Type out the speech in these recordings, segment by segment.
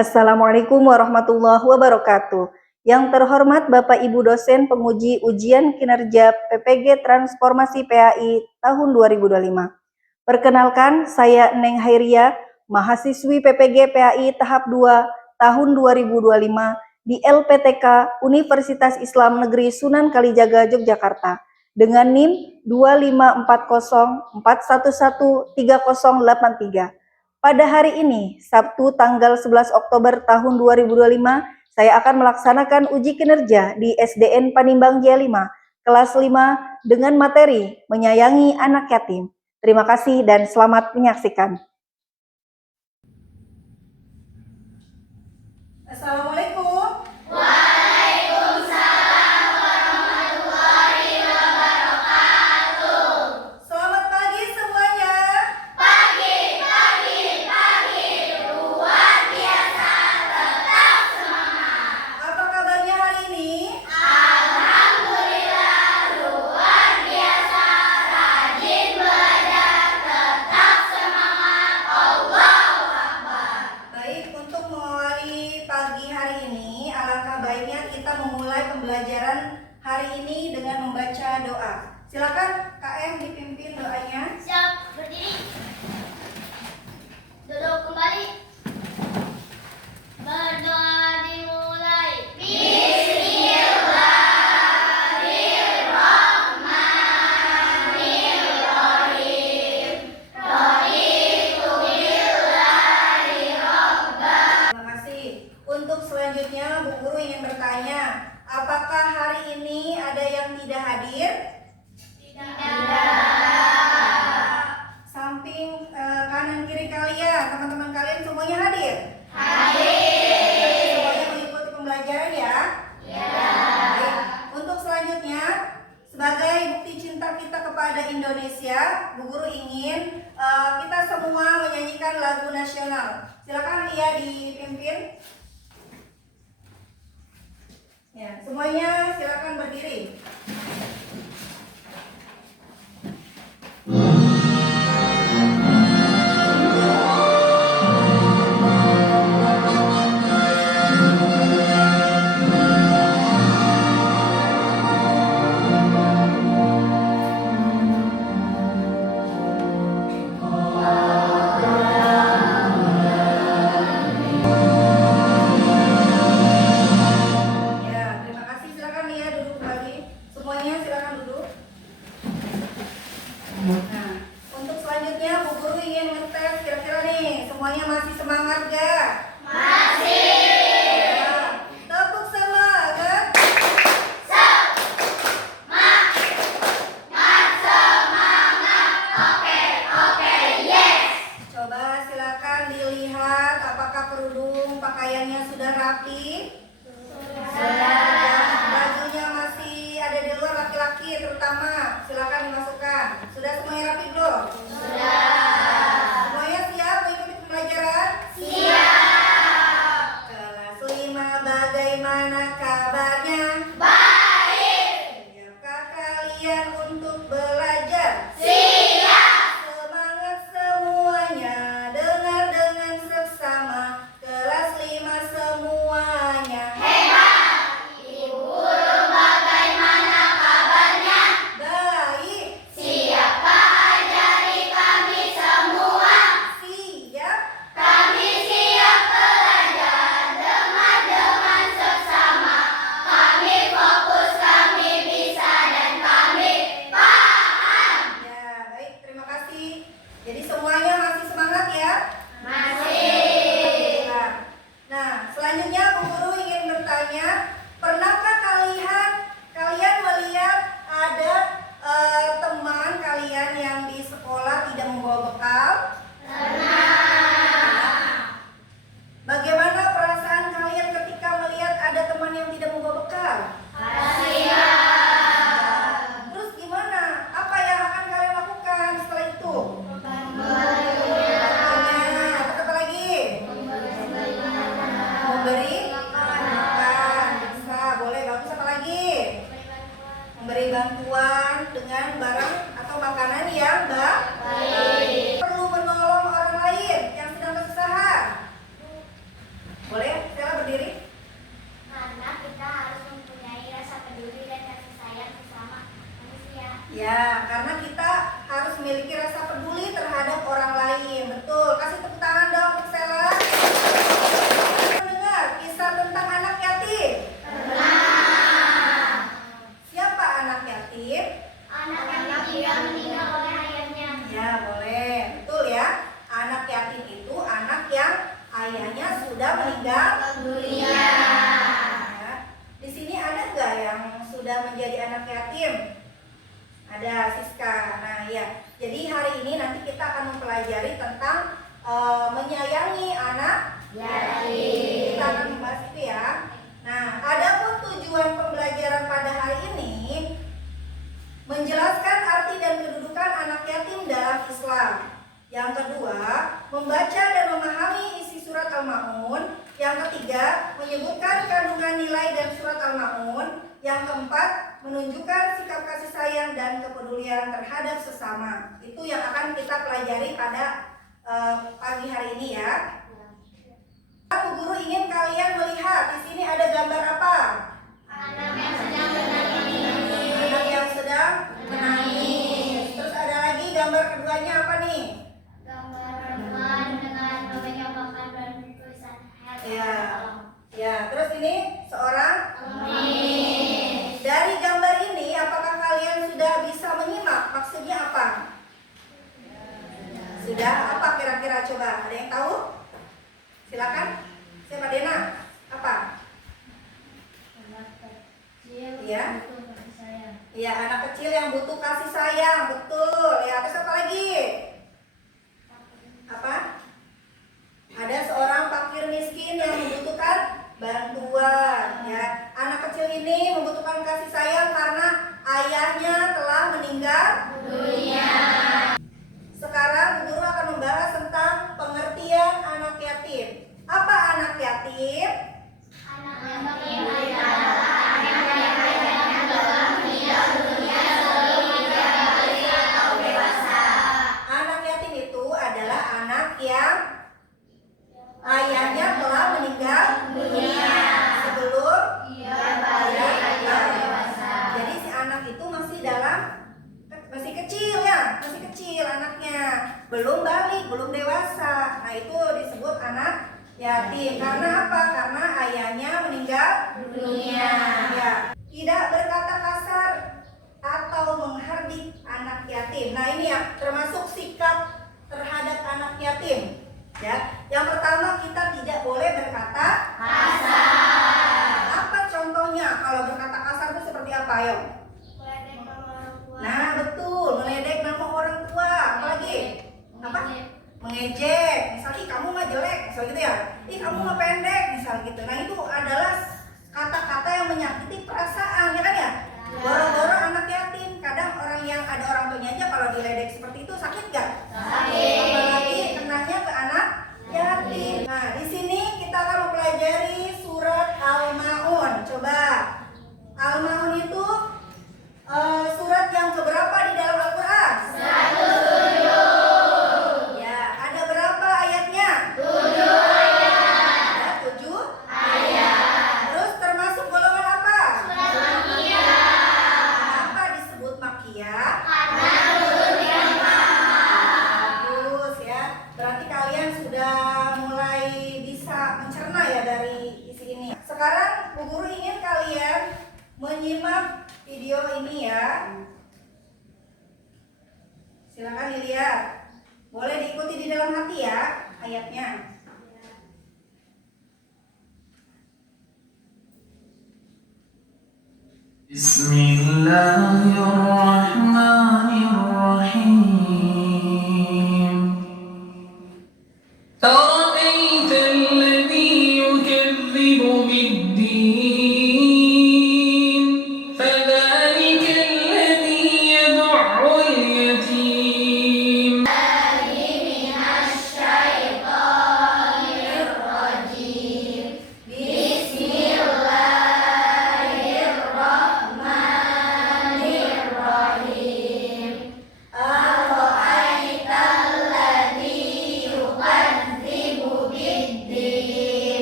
Assalamualaikum warahmatullahi wabarakatuh. Yang terhormat Bapak Ibu dosen penguji ujian kinerja PPG Transformasi PAI tahun 2025. Perkenalkan, saya Neng Hairia, mahasiswi PPG PAI tahap 2 tahun 2025 di LPTK Universitas Islam Negeri Sunan Kalijaga, Yogyakarta dengan NIM 2540411303. Pada hari ini, Sabtu tanggal 11 Oktober tahun 2025, saya akan melaksanakan uji kinerja di SDN Panimbang Jaya 5, kelas 5 dengan materi menyayangi anak yatim. Terima kasih dan selamat menyaksikan. Assalamualaikum. Pembelajaran hari ini dengan membaca doa. Silakan KM dipimpin doanya. Siap, berdiri. Duduk kembali. Berdoa dimulai. Bismillahirrahmanirrahim. Raditu billahi robban. Terima kasih. Untuk selanjutnya, Bu Guru ingin bertanya, apakah hari ini ada yang tidak hadir? Samping kanan kiri kalian, teman-teman kalian semuanya hadir? Semuanya mengikuti pembelajaran ya? Baik. Untuk selanjutnya, sebagai bukti cinta kita kepada Indonesia, Bu Guru ingin kita semua menyanyikan lagu nasional. Silakan Lia dipimpin. Ya, semuanya silakan berdiri. Semuanya masih semangat gak? Masih. Ya. Tepuk semangat. Semangat. Oke, yes. Coba silakan dilihat apakah kerudung pakaiannya sudah rapi? Sudah. Bajunya masih ada di luar, laki-laki terutama. Silakan dimasukkan. Sudah semuanya rapi belum? Sudah. Semuanya siap mengikuti pembelajaran? Siap. Kelas 5, bagaimana kabarnya? Baik. Siapkah kalian untuk belajar? Siap. Semangat semuanya, dengar dengan seksama. Kelas 5 semuanya. Hebat. Ibu guru bagaimana kabarnya? Baik. Siapkah ajari kami semua? Siap. Kami siap belajar, dengar dengan seksama. Kami fokus, kami bisa, dan kami paham. Ya, baik, terima kasih. Jadi semuanya masih semangat ya? Masih. Nah, selanjutnya Bu Guru ingin bertanya, pernahkah kalian melihat ada teman kalian yang di sekolah tidak membawa bekal? Bagaimana perasaan kalian ketika melihat ada teman yang tidak membawa bekal? Kasihan. Terus gimana? Apa yang akan kalian lakukan setelah itu? Apa lagi? Memberi makan. Bisa, boleh, bagus. Apa lagi? Memberi bantuan dengan barang atau makanan yang baik. Perlu menolong orang lain yang sedang kesusahan. Boleh sudah menjadi anak yatim? Ada Siska. Nah ya, jadi hari ini nanti kita akan mempelajari tentang menyayangi anak yatim. Kita akan membahas itu ya. Nah, adapun tujuan pembelajaran pada hari ini menjelaskan arti dan kedudukan anak yatim dalam Islam. Yang kedua, membaca dan memahami isi surat Al-Ma'un. Yang ketiga, menyebutkan kandungan nilai dan surat Al-Ma'un. Yang keempat, menunjukkan sikap kasih sayang dan kepedulian terhadap sesama. Itu yang akan kita pelajari pada pagi hari ini ya. Bu Guru ingin kalian melihat di sini ada gambar apa? Anak yang sedang menangis. Anak yang sedang menangis. Terus ada lagi gambar keduanya apa nih? Gambar perempuan dengan memegang makan dan tulisan Ya. Ya, terus ini seorang Amin. Dari gambar ini, apakah kalian sudah bisa menyimak? Maksudnya apa? Sudah? Apa kira-kira? Coba, ada yang tahu? Silakan. Siapa Dena? Apa? Anak kecil Iya. butuh kasih sayang. Iya, anak kecil yang butuh kasih sayang. Betul. Ya, terus apa lagi? Apa? Ada seorang fakir miskin yang membutuhkan bantuan. Ya, anak kecil ini membutuhkan kasih sayang karena ayahnya telah meninggal Dunia. Sekarang Bu Guru akan membahas tentang pengertian anak yatim. Apa anak yatim? Anak yatim adalah anak yang ayahnya telah meninggal dunia sebelum dia balik atau dewasa. Anak yatim itu adalah anak yang ayahnya telah meninggal dunia sebelum Dia balik atau dewasa. Jadi si anak itu masih kecil ya, masih kecil anaknya, belum balik, belum dewasa. Nah itu disebut anak yatim. Karena apa? Karena ayahnya meninggal Dunia. ya. Tidak berkata kasar atau menghardik anak yatim. Nah ini ya termasuk sikap terhadap anak yatim. Ya, yang pertama kita tidak boleh berkata Kasar. Apa contohnya kalau berkata kasar itu seperti apa? Ayo. Meledek nama orang tua. Nah betul, meledek nama orang tua. Apalagi? Apa? Mengejek. Misalnya kamu mah jelek, misal gitu ya. Ih kamu mah pendek, misal gitu. Nah itu adalah kata-kata yang menyakiti perasaan, ya kan ya? Boro-boro anak yatim. Kadang ada orang tuanya aja kalau diledek seperti itu sakit gak? Sakit. Apalagi kenanya ke anak yatim. Nah di sini kita akan mempelajari surat Al-Ma'un. Coba Al-Ma'un itu surat yang keberapa di dalam Al-Quran? 107. Ya, ada berapa ayatnya? 7 ayat. Ada 7 Ayat. Terus termasuk golongan apa? Surat Makkiyah. Kenapa disebut Makkiyah? Karena turun di Makkah. Bagus ya. Berarti kalian sudah mulai bisa mencerna ya dari isi ini. Sekarang Bu Guru ingin kalian menyimak video ini ya. Silakan dilihat. Boleh diikuti di dalam hati ya ayatnya. Bismillahirrahmanirrahim. أرأيت الذي يكذب بالدين فذلك الذي يدع اليتيم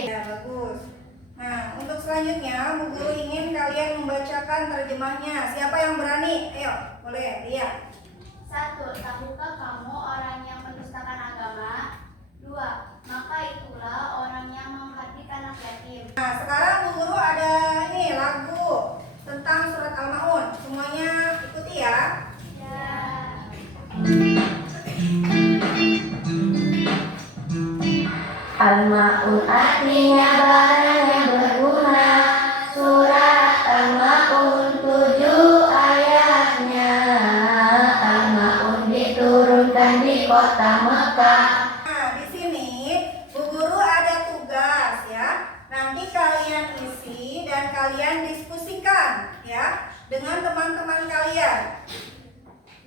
Ya, bagus. Nah, untuk selanjutnya Bu Guru ingin kalian membacakan terjemahnya. Siapa yang berani? Ayo, boleh lihat. 1. Tahukah kamu orang yang mendustakan agama? 2. Maka itulah orang yang menghardik anak yatim. Nah, sekarang Bu Guru ada ini lagu tentang surat Al-Ma'un. Semuanya ikuti ya. Ya. Al-Ma'un artinya barang yang berguna. Surat Al-Ma'un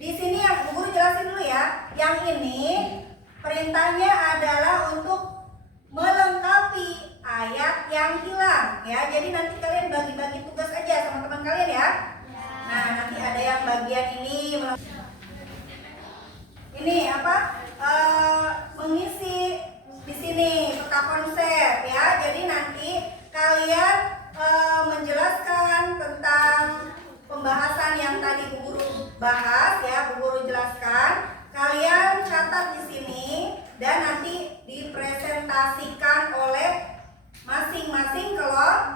Di sini yang Bu Guru jelasin dulu ya. Yang ini perintahnya adalah untuk melengkapi ayat yang hilang ya. Jadi nanti kalian bagi-bagi tugas aja sama teman kalian ya. Nah, nanti ada yang bagian ini apa? Mengisi di sini peta konsep ya. Jadi nanti kalian menjelaskan tentang pembahasan yang tadi Bu Guru bahas ya, Bu Guru jelaskan. Kalian catat di sini dan nanti dipresentasikan oleh masing-masing kelompok.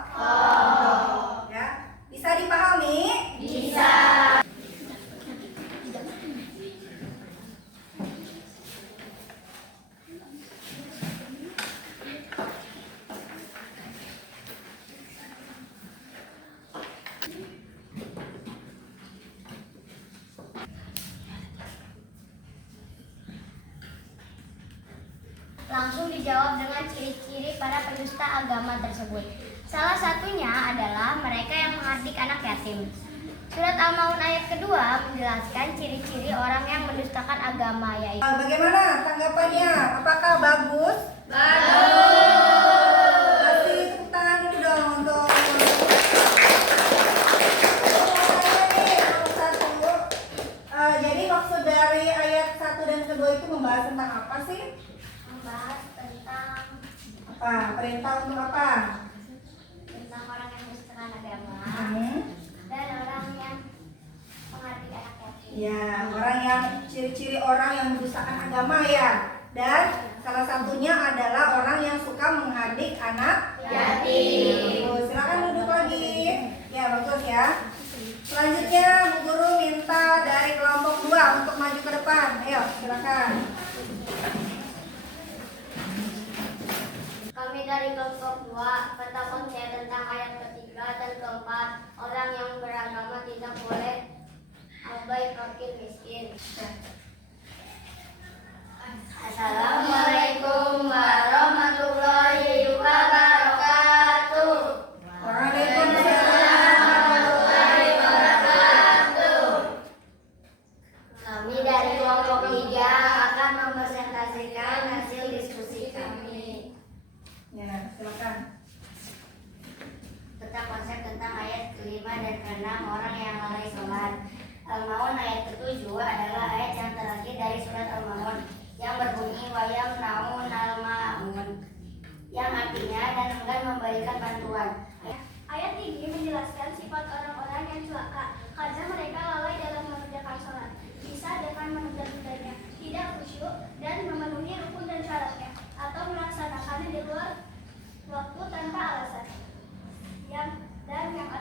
Ya, bisa dipahami? Bisa. Langsung dijawab dengan ciri-ciri para pendusta agama tersebut. Salah satunya adalah mereka yang menghardik anak yatim. Surat Al-Maun ayat kedua menjelaskan ciri-ciri orang yang mendustakan agama, yaitu Bagaimana tanggapannya? Apakah bagus? Kasih tepuk tangan dulu dong untuk jadi maksud dari ayat 1 dan kedua itu membahas tentang apa sih? membahas tentang Perintah untuk apa? orang yang mendustakan agama Hmm. dan orang yang menghardik anak yatim. Ya, orang yang ciri-ciri orang yang mendustakan agama ya. Dan salah satunya adalah orang yang suka menghardik anak yatim. Silakan duduk lagi. Ya, bagus ya. Selanjutnya Bu Guru minta dari kelompok 2 untuk maju ke depan. Ayo, silakan. Kami dari kelompok 2, peta konsep tentang ayat ketiga dan keempat, orang yang beragama tidak boleh abai fakir miskin. Assalamualaikum warahmatullahi wabarakatuh. Kami dari kelompok 3 akan mempresentasikan hasil diskusi kami. Ya, silakan. Peta konsep tentang ayat kelima dan keenam, orang yang lalai sholat. Al-Maun ayat ke-7 adalah ayat yang terakhir dari surat Al-Maun yang berbunyi wayam naun al-ma'un, yang artinya dan enggan memberikan bantuan. Ayat ini menjelaskan sifat orang-orang yang celaka karena mereka lalai dalam mengerjakan sholat, bisa dengan menunda-nundanya, tidak khusyuk dan memenuhi rukun dan syaratnya, atau melaksanakannya di luar waktu tanpa alasan. Yang artinya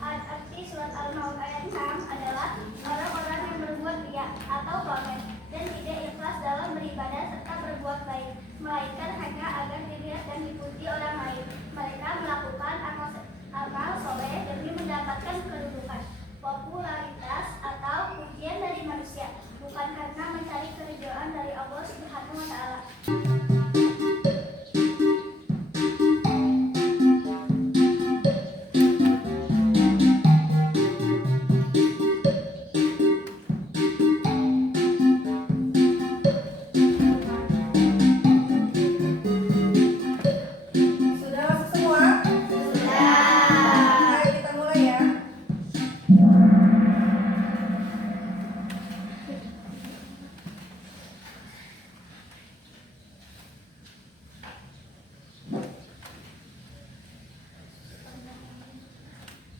arti surat Al-Maun ayat 6 adalah orang-orang yang berbuat riya atau pamer dan tidak ikhlas dalam beribadah serta berbuat baik, melainkan hanya agar dilihat dan dipuji orang lain. Mereka melakukan amal soleh demi mendapatkan kedudukan, popularitas atau pujian dari manusia, bukan karena mencari keridhaan dari Allah Subhanahu wa Ta'ala. Sudah semua? Sudah. Mari kita mulai ya.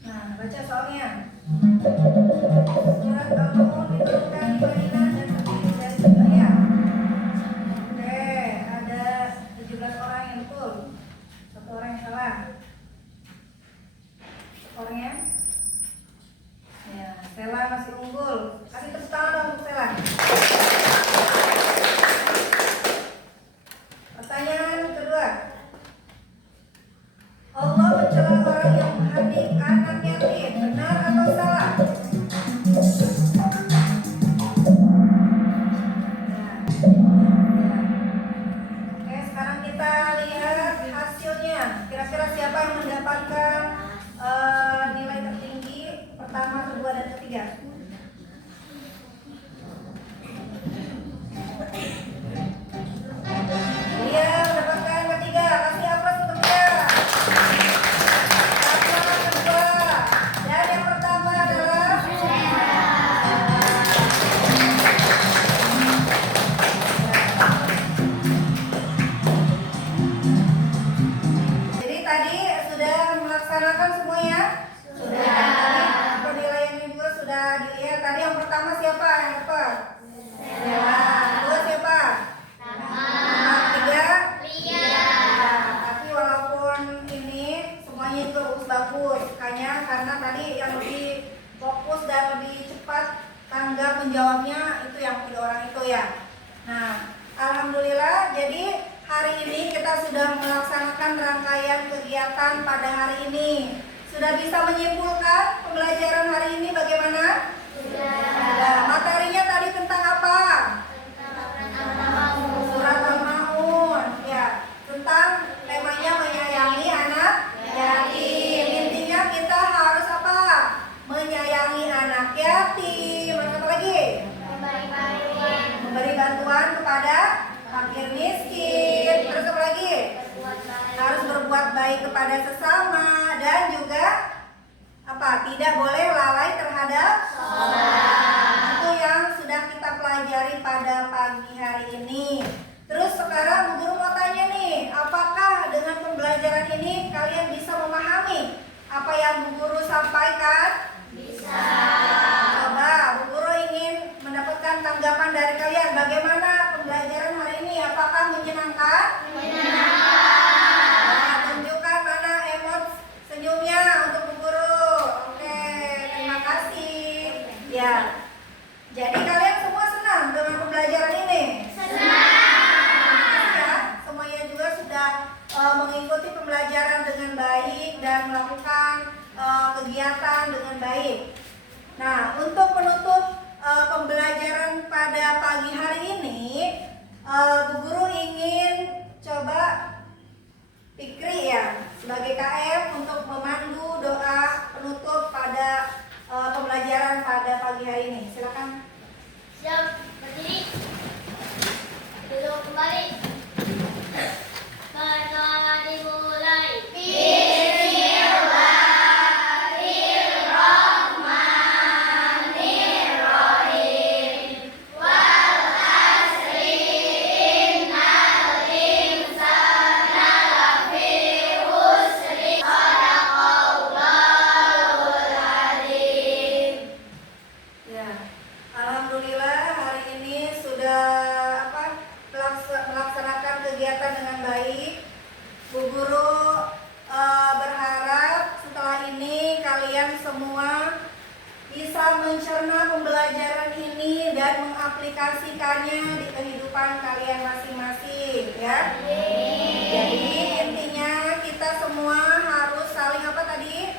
Nah, baca soalnya. Surat Al-Maun diturunkan di Madinah dan terdiri dari ayat. Oke, ada 17 orang yang betul. Satu orang yang salah. Skornya? Ya, Stella masih unggul. Kasih tepuk tangan dong untuk Stella. Pertanyaan kedua. Allah mencela orang yang menghardik anak yatim. Benar atau salah? Oke, sekarang kita lihat hasilnya. Kira-kira siapa yang mendapatkan nilai tertinggi pertama, kedua, dan ketiga? karena tadi yang lebih fokus dan lebih cepat tanggap menjawabnya itu yang 3 orang itu ya. Nah, alhamdulillah jadi hari ini kita sudah melaksanakan rangkaian kegiatan pada hari ini. Sudah bisa menyimpulkan pembelajaran hari ini bagaimana? Sudah. Materinya tadi tentang apa? Surat Al-Maun. Ya, tentang temanya menyayangi anak yatim. Intinya kita harus apa? Menyayangi anak yatim. Apa lagi? Memberi bantuan kepada fakir miskin. Terus apa lagi? Harus berbuat baik kepada sesama dan juga apa? Tidak boleh lalai terhadap sholat. Itu yang sudah kita pelajari pada pagi hari ini. Terus sekarang Bu Guru mau tanya nih, apakah dengan pembelajaran ini kalian bisa memahami apa yang Bu Guru sampaikan? Bisa. Coba Bu Guru ingin mendapatkan tanggapan dari kalian. Bagaimana pembelajaran hari ini? Apakah menyenangkan? Nah, tunjukkan mana emot senyumnya untuk Bu Guru. Oke, terima kasih. Ya. Jadi kalian semua senang dengan pembelajaran ini? Ya, semuanya juga sudah mengikuti pembelajaran dengan baik dan melakukan kegiatan dengan baik. Nah, untuk menutup pembelajaran pada pagi hari ini, Bu Guru ingin coba Fikri ya sebagai KM untuk memandu doa penutup pada pembelajaran pada pagi hari ini. Silakan. Siap, berdiri. Duduk kembali. Pertama dimulai. Bismillahirrahmanirrahim. Wal asri innal insana lafi khusri. Shadaqallahul adzim. Ya, alhamdulillah hari ini sudah melaksanakan kegiatan dengan baik. Bu Guru berharap setelah ini kalian semua bisa mencerna pembelajaran ini dan mengaplikasikannya di kehidupan kalian masing-masing, ya. Jadi intinya kita semua harus saling apa tadi?